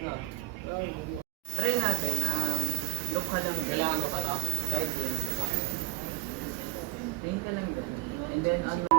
Try natin, look ka lang din. Kailangan mo pa to? Kahit din. Tingin ka lang din. And then, ano,